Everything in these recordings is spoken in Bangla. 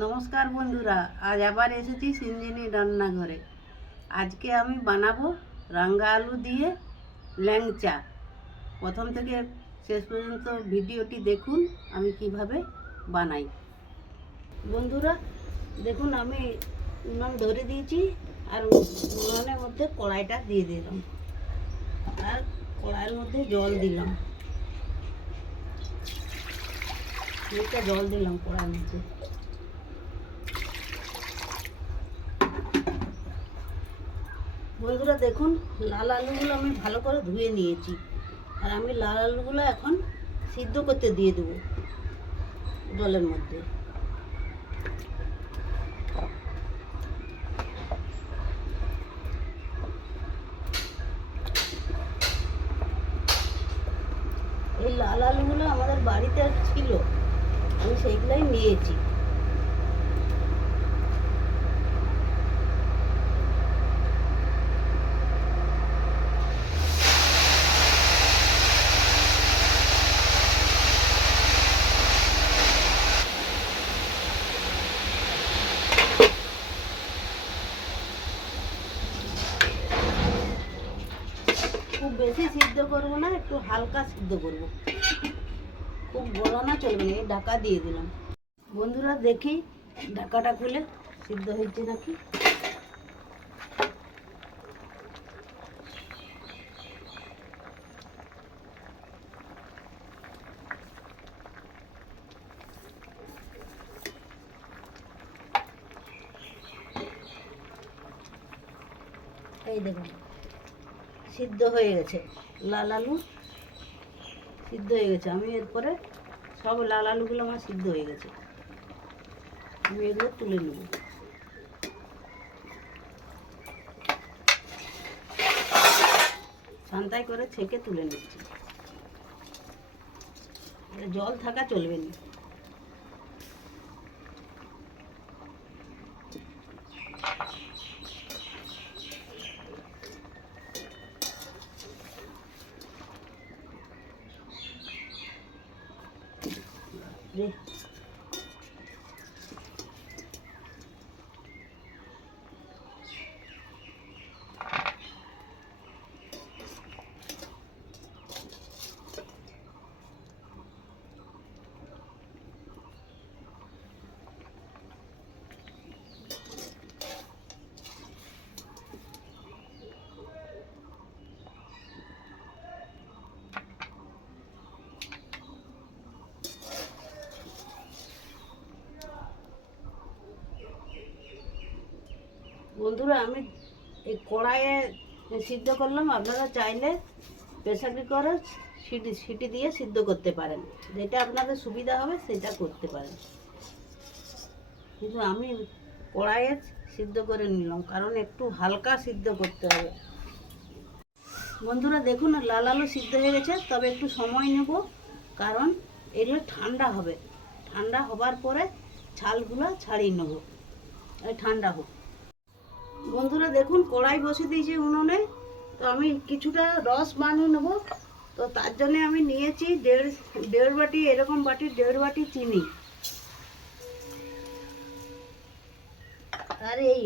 নমস্কার বন্ধুরা, আজ আবার এসেছি সিঞ্জিনি রান্নাঘরে। আজকে আমি বানাবো রাঙ্গা আলু দিয়ে ল্যাংচা। প্রথম থেকে শেষ পর্যন্ত ভিডিওটি দেখুন আমি কিভাবে বানাই। বন্ধুরা দেখুন, আমি উনুন ধরে দিয়েছি আর উনুনের মধ্যে কড়াইটা দিয়ে দিলাম আর কড়াইয়ের মধ্যে জল দিলাম। জল দিলাম কড়াইয়ের মধ্যে। বন্ধুরা দেখুন, লাল আলুগুলো আমি ভালো করে ধুয়ে নিয়েছি আর আমি লাল আলুগুলো এখন সিদ্ধ করতে দিয়ে দেবো জলের মধ্যে। এই লাল আলুগুলো আমাদের বাড়িতে ছিল, আমি সেইগুলাই নিয়েছি। খুব বেশি সিদ্ধ করবো না, একটু হালকা সিদ্ধ করবো, খুব গলানো চলবে না। এই ঢাকা দিয়ে দিলাম। বন্ধুরা দেখি ঢাকাটা খুলে সিদ্ধ হয়েছে নাকি। এই দেখুন সিদ্ধ হয়ে গেছে, লাল আলু সিদ্ধ হয়ে গেছে। আমি এরপরে সব লাল আলুগুলো আমার সিদ্ধ হয়ে গেছে, আমি এগুলো তুলে নেব। ছান্তায় করে ছেঁকে তুলে নিচ্ছি, জল থাকা চলবে না। বন্ধুরা আমি এই কড়াইয়ে সিদ্ধ করলাম, আপনারা চাইলে প্রেসার কুকারে সিটি দিয়ে সিদ্ধ করতে পারেন, যেটা আপনাদের সুবিধা হবে সেটা করতে পারেন। কিন্তু আমি কড়াইয়ে সিদ্ধ করে নিলাম, কারণ একটু হালকা সিদ্ধ করতে হবে। বন্ধুরা দেখুন লাল আলু সিদ্ধ হয়ে গেছে, তবে একটু সময় নেব, কারণ এগুলো ঠান্ডা হবে। ঠান্ডা হবার পরে ছালগুলো ছাড়িয়ে নেব, ঠান্ডা হোক। বন্ধুরা দেখুন কড়াই বসে দিয়েছি উনুনে, তো আমি কিছুটা রস বানিয়ে নেব। তো তার জন্য আমি নিয়েছি দেড় বাটি, এরকম বাটি 1.5 বাটি চিনি। আর এই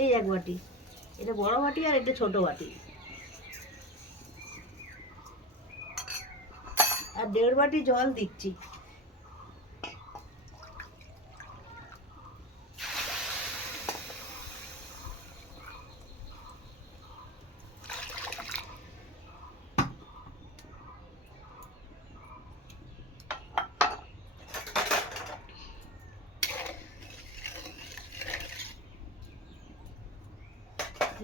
এই 1 বাটি, এটা বড় বাটি আর এটা ছোট বাটি। আর 1.5 বাটি জল দিচ্ছি।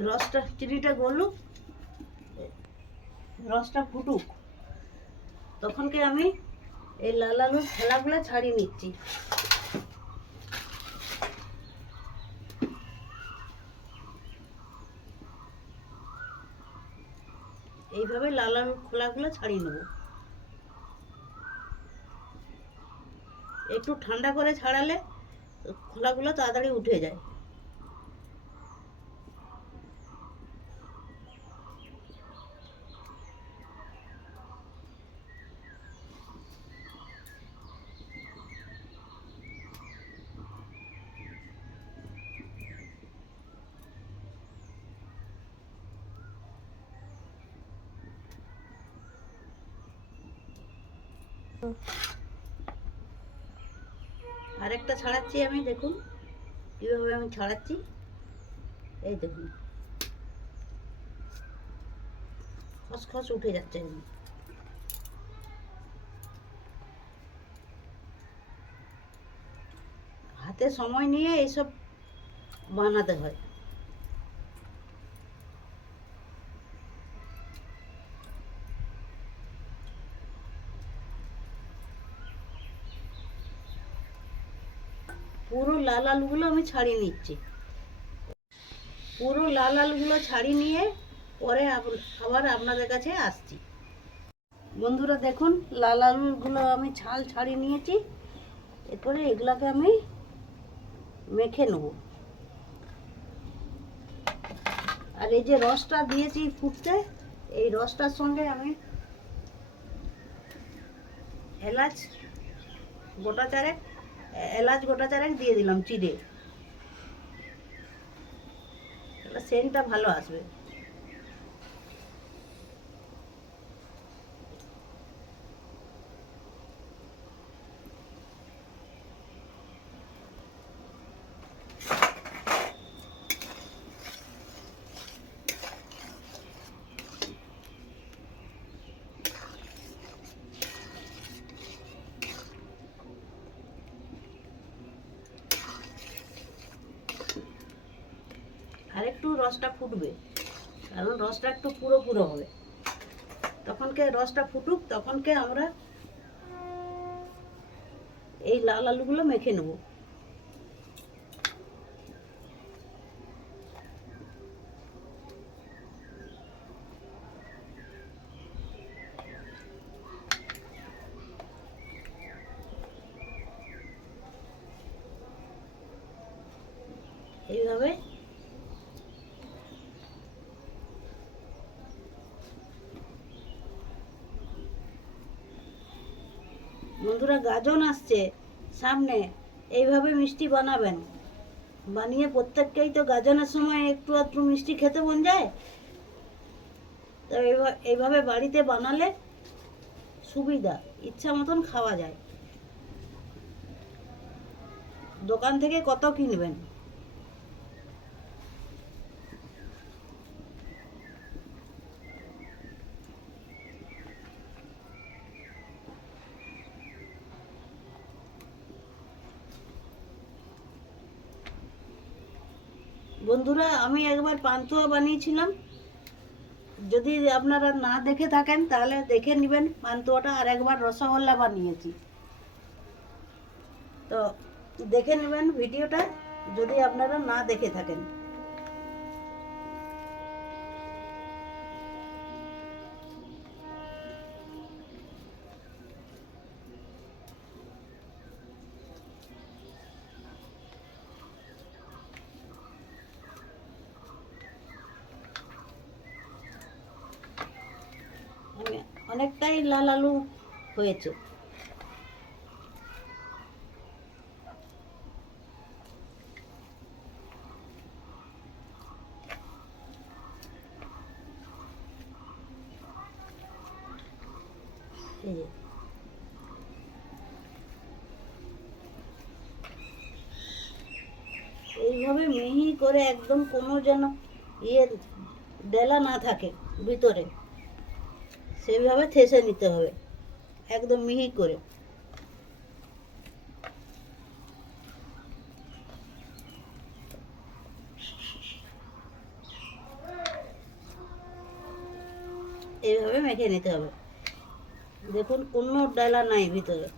রসটা, চিনিটা গলুক, রসটা ফুটুক, তখনকে আমি এই লাল আলুর খোলাগুলো ছাড়িয়ে নিচ্ছি। এইভাবে লাল আলুর খোলাগুলো ছাড়িয়ে নেব। একটু ঠান্ডা করে ছাড়ালে খোলাগুলো তাড়াতাড়ি উঠে যায়। আরেকটা ছাড়াচ্ছি আমি, দেখুন কীভাবে আমি ছাড়াচ্ছি। এই দেখুন খসখস উঠে যাচ্ছে। হাতে সময় নিয়ে এইসব বানাতে হয়। পুরো লাল আলুগুলো আমি ছাড়িয়ে নিচ্ছি। পুরো লাল আলুগুলো ছাড়িয়ে নিয়ে পরে আবার আপনাদের কাছে আসছি। বন্ধুরা দেখুন লাল আলুগুলো আমি ছাল ছাড়িয়ে নিয়েছি। এরপরে এগুলাকে আমি মেখে নেব। আর এই যে রসটা দিয়েছি ফুটতে, এই রসটার সঙ্গে আমি এলাচ গোটা চারেক দিয়ে দিলাম চিড়ে। সেন্টটা ভালো আসবে। আর একটু রসটা ফুটবে, কারণ রসটা একটু পুরো পুরো হবে। তখনকে রসটা ফুটুক, তখনকে আমরা এই লাল আলুগুলো মেখে নেব। এইভাবে বন্ধুরা গাজন আসছে সামনে, এইভাবে মিষ্টি বানাবেন। বানিয়ে প্রত্যেককেই তো গাজনের সময় একটু আধটু মিষ্টি খেতে মন যায়। তো এইভাবে বাড়িতে বানালে সুবিধা, ইচ্ছা মতন খাওয়া যায়। দোকান থেকে কত কিনবেন। বন্ধুরা আমি একবার পান্তুয়া বানিয়েছিলাম, যদি আপনারা না দেখে থাকেন তাহলে দেখে নেবেন পান্তুয়াটা। আর একবার রসগোল্লা বানিয়েছি, তো দেখে নেবেন ভিডিওটা যদি আপনারা না দেখে থাকেন। অনেকটাই লাল আলু হয়েছে। এই যে এইভাবে মিহি করে একদম কোনো যেন ডেলা না থাকে ভিতরে, সেইভাবে থেসে নিতে হবে একদম মিহি করে। এইভাবে মেখে নিতে হবে। দেখুন কোনো ডালা নাই ভিতরে,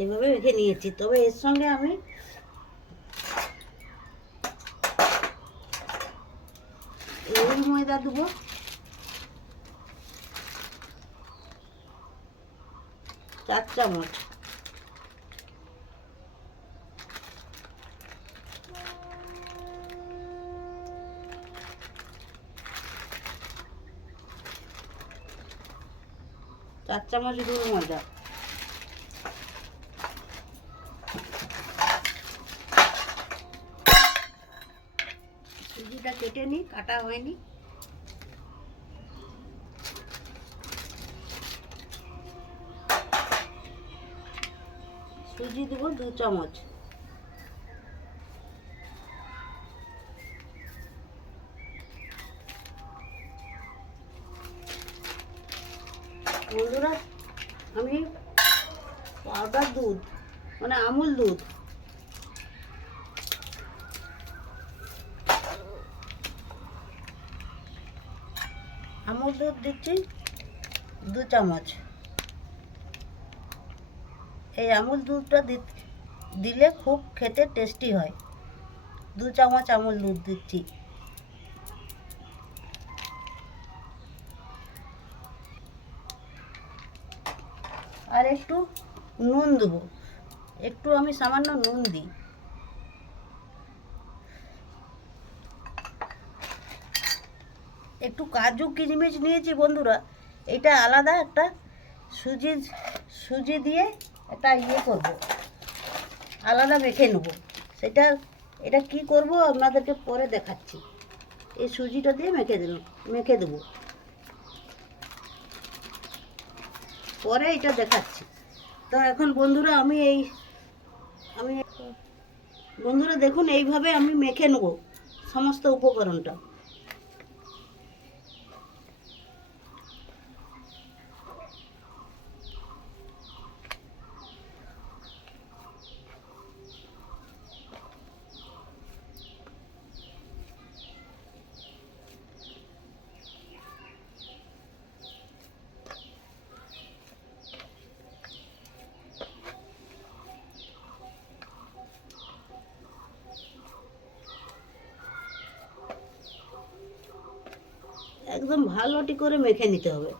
এইভাবে মেখে নিয়েছি। তবে এর সঙ্গে আমি ময়দা দেবো, 4 চামচ। গুঁড়ো ময়দা। সুজিটা কেটে নিই, কাটা হয়নি। সুজি দিব 2 চামচ। বন্ধুরা আমি পাউডার দুধ মানে আমুল দুধ দিচ্ছি 2 চামচ। এই আমুল দুধটা দিলে খুব খেতে টেস্টি হয়। 2 চামচ আমুল দুধ দিচ্ছি। আর একটু নুন দেবো, একটু আমি সামান্য নুন দিই। একটু কাজু কিশমিশ নিয়েছি বন্ধুরা, এটা আলাদা একটা সুজি দিয়ে একটা করব, আলাদা মেখে নেব। এটা কি করব আপনাদেরকে পরে দেখাচ্ছি। এই সুজিটা দিয়ে মেখে দেবো, পরে এটা দেখাচ্ছি। তো এখন বন্ধুরা বন্ধুরা দেখুন এইভাবে আমি মেখে নেব সমস্ত উপকরণটা। একদম ভালোটি করে মেখে নিতে হবে।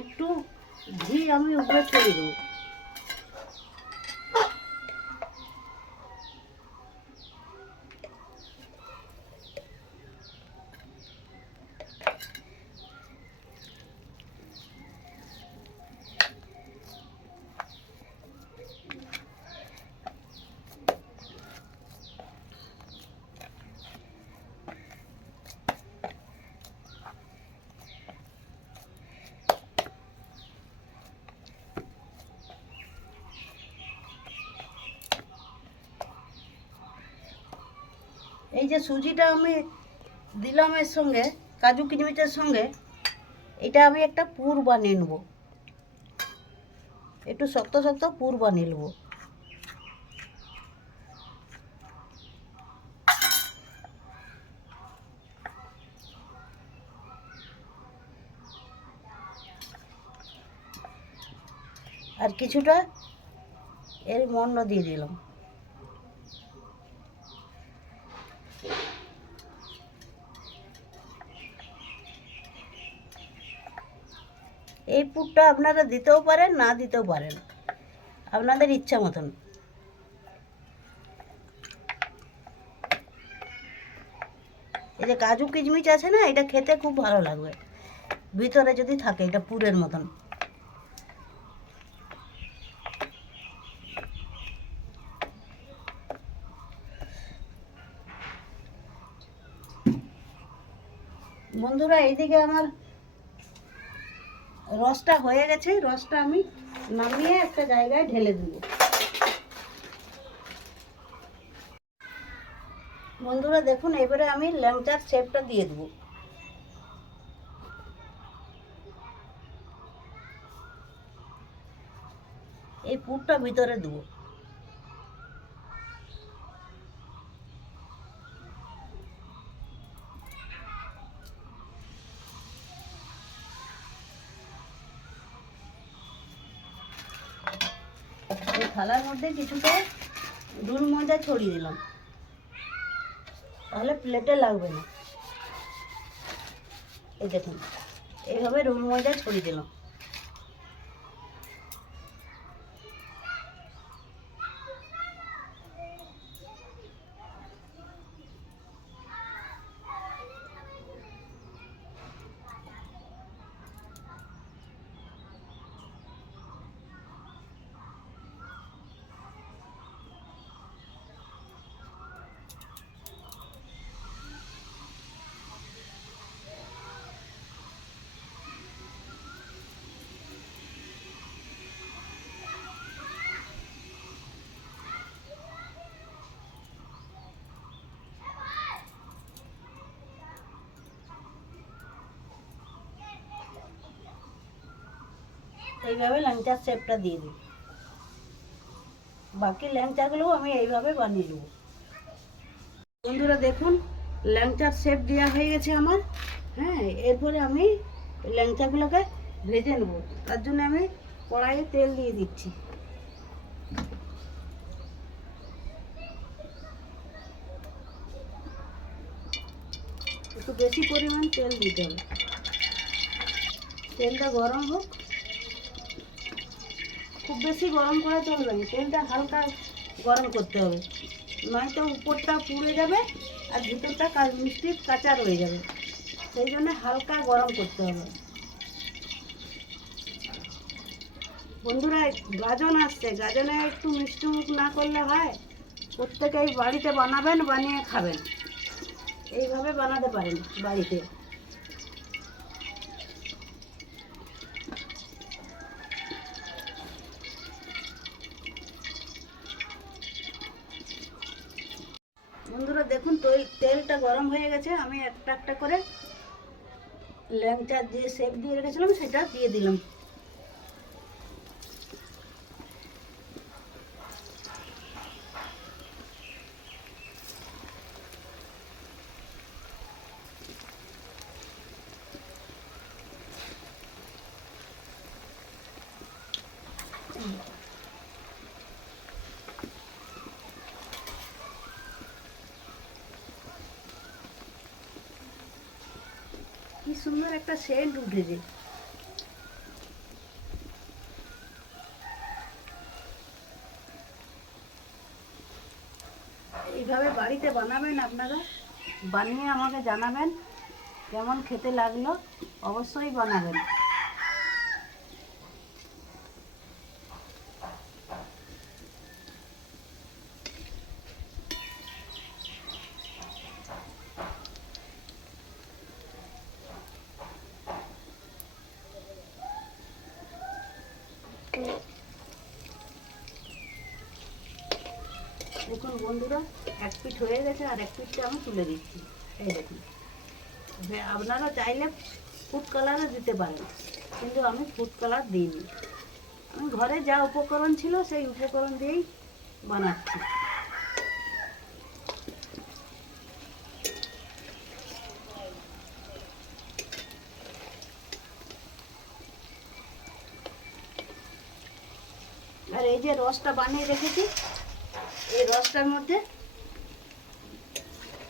একটু ঘি আমি উপরে ছড়িয়ে দেবো। এই যে সুজিটা আমি দিলাম এর সঙ্গে, কাজু কিশমিশের সঙ্গে, এটা আমি একটা পুর বানিয়ে নেব। একটু শক্ত শক্ত পুর বানিয়ে নেব। আর কিছুটা এর মন্ড দিয়ে দিলাম। এই পুরটা আপনারা দিতেও পারেন, না দিতেও পারেন, আপনাদের ইচ্ছা মতন। এই যে কাজু কিশমিশ আছে না, এটা খেতে খুব ভালো লাগবে ভিতরে যদি থাকে, এটা পুরের মতন। বন্ধুরা এইদিকে আমার রসটা হয়ে গেছে। রসটা আমি নামিয়ে একটা জায়গায় ঢেলে দেব। বন্ধুরা দেখুন, এবারে আমি ল্যাংচার শেপটা দিয়ে দেবো। এই পুরটা ভিতরে দেবো। এই থালার মধ্যে কিছুটা নুন ময়দা ছড়িয়ে দিলাম, তাহলে প্লেটে লাগবে না। এই দেখুন এইভাবে নুন ময়দা ছড়িয়ে দিলাম। এইভাবে ল্যাংচার শেপটা দিয়ে দিই। বাকি ল্যাংচাগুলোও আমি এইভাবে বানিয়ে নেব। বন্ধুরা দেখুন, ল্যাংচার শেপ দেওয়া হয়ে গেছে আমার। হ্যাঁ, এরপরে আমি ল্যাংচাগুলোকে ভেজে নেব। তার জন্য আমি কড়াইয়ে তেল দিয়ে দিচ্ছি। একটু বেশি পরিমাণ তেল দিতে হবে। তেলটা গরম হোক, খুব বেশি গরম করা চলবে না, তেলটা হালকা গরম করতে হবে, নয়তো উপরটা পুড়ে যাবে আর ভিতরটা মিষ্টি কাঁচা রয়ে যাবে। সেই জন্য হালকা গরম করতে হবে। বন্ধুরা, গাজন আসছে, গাজনে একটু মিষ্টি মুখ না করলে হয়? প্রত্যেকেই বাড়িতে বানাবেন, বানিয়ে খাবেন। এইভাবে বানাতে পারেন বাড়িতে। বন্ধুরা দেখুন, তেলটা গরম হয়ে গেছে। আমি একটা একটা করে ল্যাংচা যে শেপ দিয়ে রেখেছিলাম সেটা দিয়ে দিলাম। কি সুন্দর একটা সেন্ট উঠেছে। এইভাবে বাড়িতে বানাবেন আপনারা, বানিয়ে আমাকে জানাবেন কেমন খেতে লাগলো। অবশ্যই বানাবেন। দেখুন বন্ধুরা, এক পিঠ হয়ে গেছে আর এক পিঠটা আমি তুলে দিচ্ছি। এই দেখুন, আপনারা চাইলে ফুড কালারও দিতে পারেন, কিন্তু আমি ফুড কালার দিইনি। আমি ঘরে যা উপকরণ ছিল সেই উপকরণ দিয়েই বানাচ্ছি। আর এই যে রসটা বানিয়ে রেখেছি, এই রসটার মধ্যে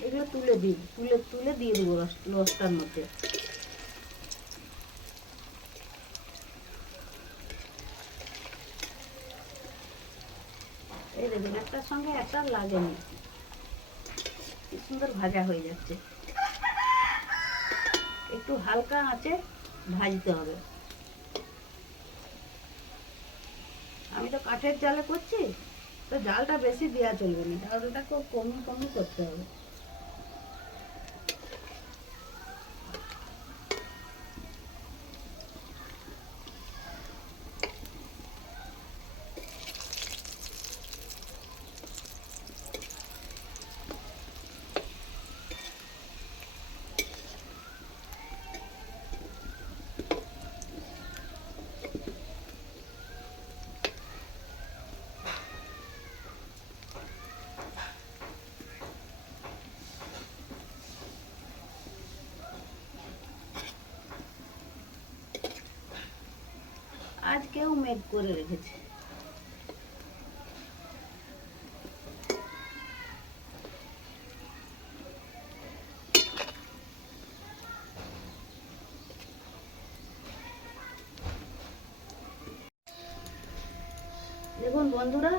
এগুলো তুলে দিয়ে দেবো রসটার মধ্যে। এই দেখুন, একটার সঙ্গে একটা লাগেনি, কি সুন্দর ভাজা হয়ে যাচ্ছে। একটু হালকা আঁচে ভাজতে হবে। আমি তো কাঠের জালে করছি, তো জালটা বেশি দেওয়া চলবে না, জালটা খুব কমই করতে হবে। আজকেও মেঘ করে রেখেছে। দেখুন বন্ধুরা,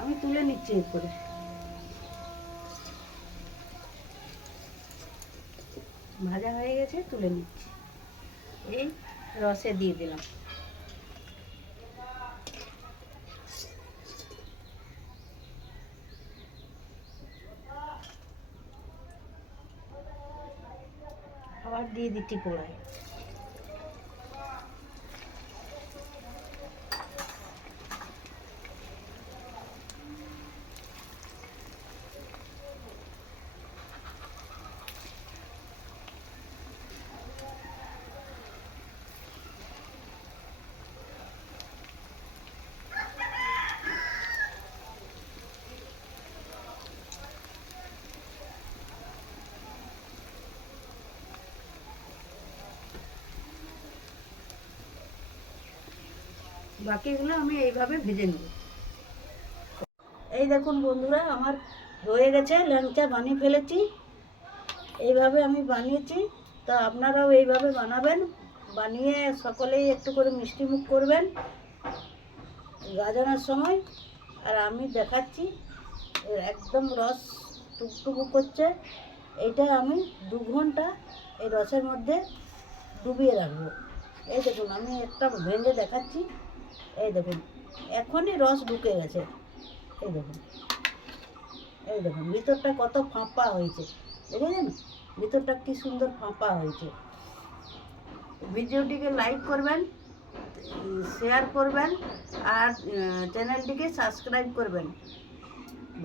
আমি তুলে নিচ্ছি এরপরে। ভাজা হয়ে গেছে, তুলে নিচ্ছি। এই রসে দিয়ে দিলাম। আবার দিয়ে দিচ্ছি কড়াই। বাকিগুলো আমি এইভাবে ভেজে নেব। এই দেখুন বন্ধুরা, আমার হয়ে গেছে, ল্যাংচা বানিয়ে ফেলেছি। এইভাবে আমি বানিয়েছি, তো আপনারাও এইভাবে বানাবেন। বানিয়ে সকলেই একটু করে মিষ্টি মুখ করবেন গাজনের সময়। আর আমি দেখাচ্ছি, একদম রস টুকটুকু করছে। এইটা আমি 2 ঘন্টা এই রসের মধ্যে ডুবিয়ে রাখবো। এই দেখুন, আমি একটা ভেঙে দেখাচ্ছি। এই দেখুন, এখনই রস ঢুকে গেছে। এই দেখুন, এই দেখুন ভিতরটা কত ফাঁপা হয়েছে, দেখেছেন ভিতরটা কি সুন্দর ফাঁপা হয়েছে। ভিডিওটিকে লাইক করবেন, শেয়ার করবেন, আর চ্যানেলটিকে সাবস্ক্রাইব করবেন।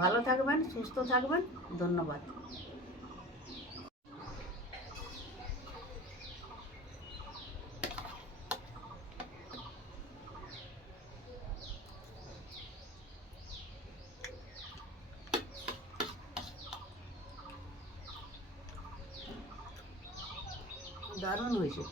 ভালো থাকবেন, সুস্থ থাকবেন। ধন্যবাদ। দারুণ হয়েছে।